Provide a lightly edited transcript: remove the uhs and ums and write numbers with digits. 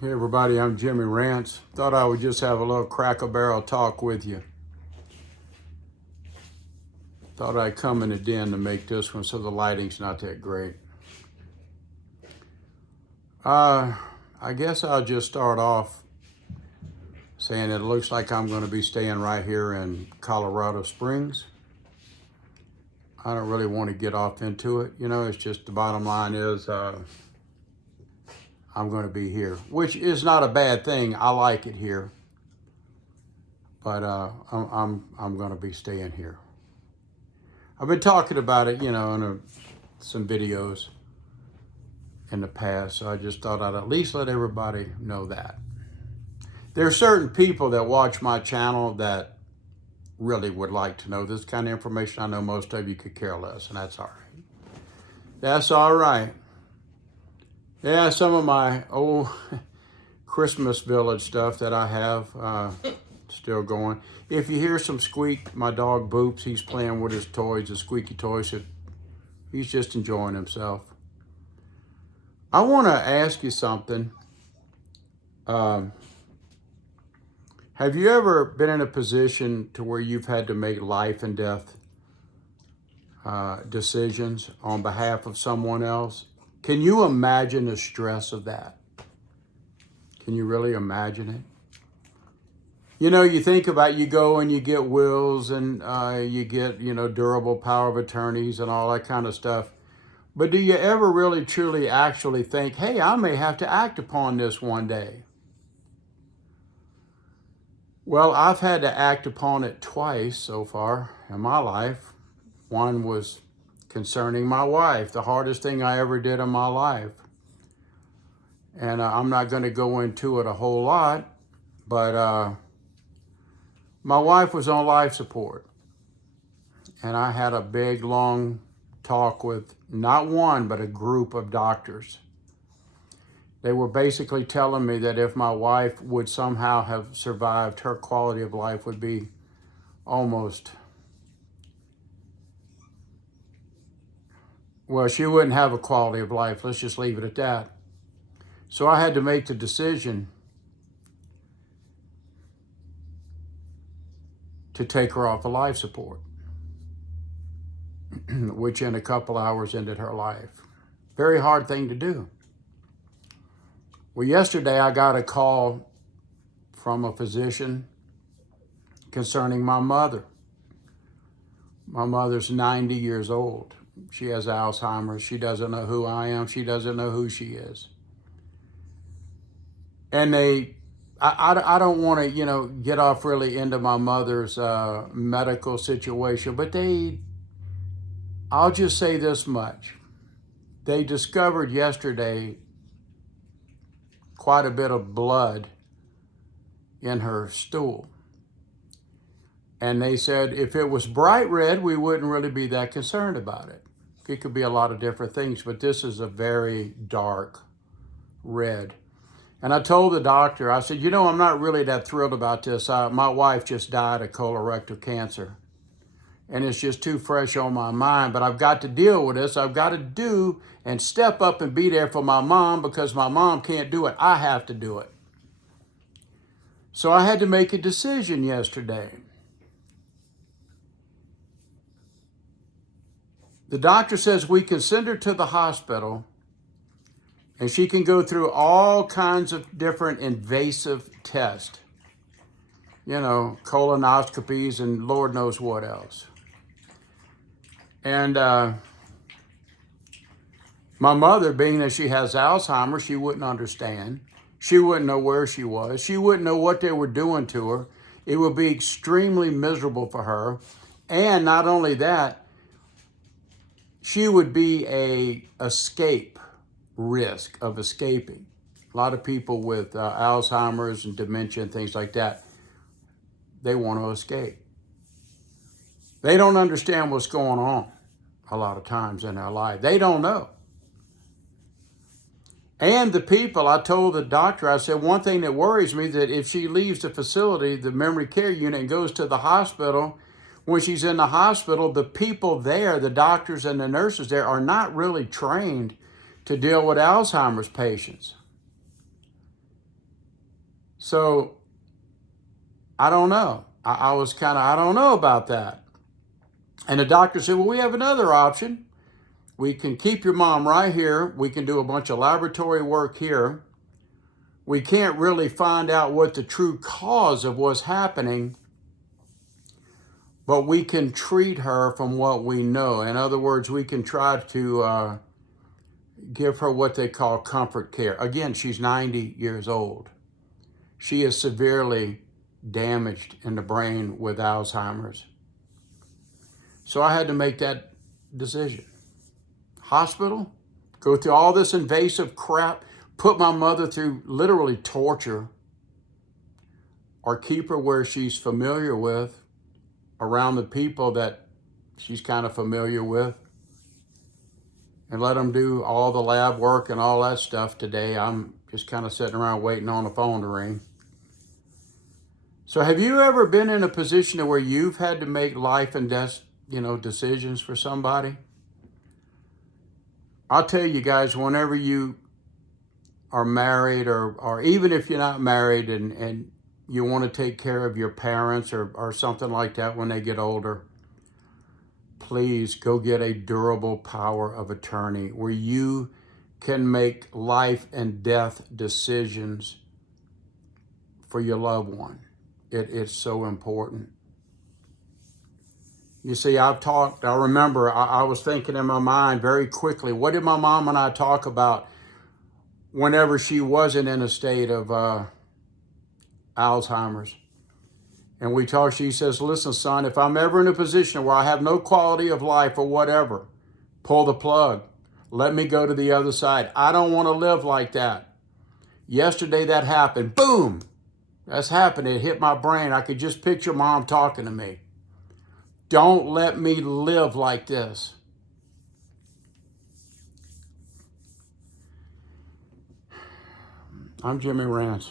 Hey everybody, I'm Jimmy Rance. Thought I would just have a little Cracker Barrel talk with you. Thought I'd come in the den to make this one so the lighting's not that great. I guess I'll just start off saying it looks like I'm going to be staying right here in Colorado Springs. I don't really want to get off into it. It's just the bottom line is I'm going to be here, which is not a bad thing. I like it here, but I'm going to be staying here. I've been talking about it, in some videos in the past, so I just thought I'd at least let everybody know that. There are certain people that watch my channel that really would like to know this kind of information. I know most of you could care less, and that's all right. That's all right. Yeah, some of my old Christmas Village stuff that I have still going. If you hear some squeak, my dog Boops, he's playing with his toys, the squeaky toys. He's just enjoying himself. I want to ask you something. Have you ever been in a position to where you've had to make life and death decisions on behalf of someone else? Can you imagine the stress of that? Can you really imagine it? You think about, you go and you get wills and you get, durable power of attorneys and all that kind of stuff. But do you ever really, truly, actually think, hey, I may have to act upon this one day? Well, I've had to act upon it twice so far in my life. One was concerning my wife, the hardest thing I ever did in my life. And I'm not going to go into it a whole lot, but my wife was on life support. And I had a big, long talk with not one, but a group of doctors. They were basically telling me that if my wife would somehow have survived, her quality of life would be almost, well, she wouldn't have a quality of life. Let's just leave it at that. So I had to make the decision to take her off of life support, which in a couple hours ended her life. Very hard thing to do. Well, yesterday I got a call from a physician concerning my mother. My mother's 90 years old. She has Alzheimer's. She doesn't know who I am. She doesn't know who she is. And I don't want to, get off really into my mother's medical situation, but I'll just say this much. They discovered yesterday quite a bit of blood in her stool. And they said if it was bright red, we wouldn't really be that concerned about it. It could be a lot of different things, but this is a very dark red. And I told the doctor, I said, I'm not really that thrilled about this. My wife just died of colorectal cancer. And it's just too fresh on my mind, but I've got to deal with this. I've got to do and step up and be there for my mom because my mom can't do it. I have to do it. So I had to make a decision yesterday. The doctor says we can send her to the hospital and she can go through all kinds of different invasive tests, colonoscopies and Lord knows what else. And my mother, being that she has Alzheimer's, she wouldn't understand. She wouldn't know where she was. She wouldn't know what they were doing to her. It would be extremely miserable for her. And not only that, she would be a escape risk of escaping. A lot of people with Alzheimer's and dementia and things like that, they want to escape. They don't understand what's going on a lot of times in their life. They don't know. And the people, I told the doctor, I said, one thing that worries me that if she leaves the facility, the memory care unit, and goes to the hospital, when she's in the hospital, the people there, the doctors and the nurses there, are not really trained to deal with Alzheimer's patients. So I don't know. I was kind of, I don't know about that. And the doctor said, well, we have another option. We can keep your mom right here. We can do a bunch of laboratory work here. We can't really find out what the true cause of what's happening, but we can treat her from what we know. In other words, we can try to give her what they call comfort care. Again, she's 90 years old. She is severely damaged in the brain with Alzheimer's. So I had to make that decision. Hospital, go through all this invasive crap, put my mother through literally torture, or keep her where she's familiar with, around the people that she's kind of familiar with, and let them do all the lab work and all that stuff today. I'm just kind of sitting around waiting on the phone to ring. So have you ever been in a position where you've had to make life and death, decisions for somebody? I'll tell you guys, whenever you are married, or even if you're not married and you want to take care of your parents or something like that when they get older, please go get a durable power of attorney where you can make life and death decisions for your loved one. It's so important. You see, I remember I was thinking in my mind very quickly, what did my mom and I talk about whenever she wasn't in a state of Alzheimer's? And she says, listen, son, if I'm ever in a position where I have no quality of life or whatever, pull the plug. Let me go to the other side. I don't want to live like that. Yesterday that happened. Boom! That's happened. It hit my brain. I could just picture mom talking to me. Don't let me live like this. I'm Jimmy Rance.